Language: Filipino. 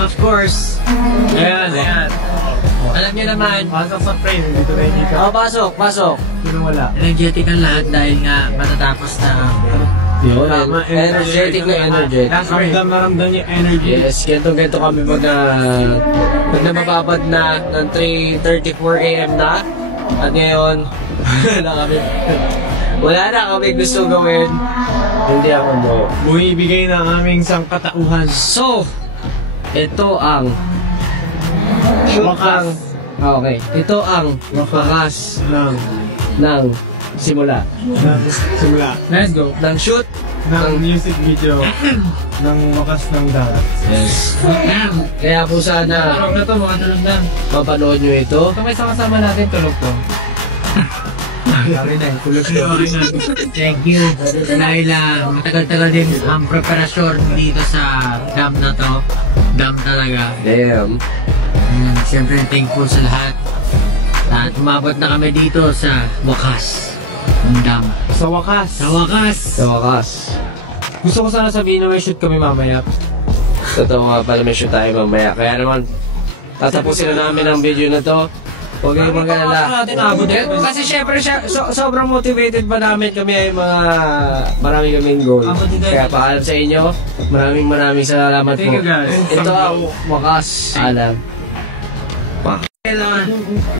of course, ayan. Alam niyo naman, Pasok sa frame, dito kayo dito. pasok. Sino wala? Energetic ang lahat dahil nga matatapos na. Yun, Tama, energetic na energetic. Ramdam na ramdam yung energy. Yes, ganito kami pag nabababad na ng 3:34 AM na. At ngayon, wala na kami gusto gawin. Hindi ako mo. Buibigay ng aming sangkatauhan. So, ito ang Wakas okay. Ito ang wakas ng simula. ng simula. Let's go. Ng shoot. Ng music video. ng wakas ng dance. Yes. Kaya po sana Tulog na to, mga tulog na. mapanood nyo ito. Kung may sama-sama natin, tulog to. Sorry na, tulog na. Thank you. Dahil matagal-tagal din ang preparasyon dito sa dam na to. Dam talaga. Damn. Siyempre thankful sa lahat. At umabot na kami dito sa wakas ng dam. Sa wakas. Sa wakas! Sa wakas. Gusto ko sana sabihin na may shoot kami mamaya. Totoo nga pala may shoot tayo mamaya. Kaya naman, tatapusin na namin ang video na to. Huwag kayong mag-alala. Kasi syempre, sobrang motivated pa namin kami ay marami kaming goal. Kaya paalam sa inyo, maraming salamat po. Thank you guys. Ito ang wakas. Alam. Kailangan.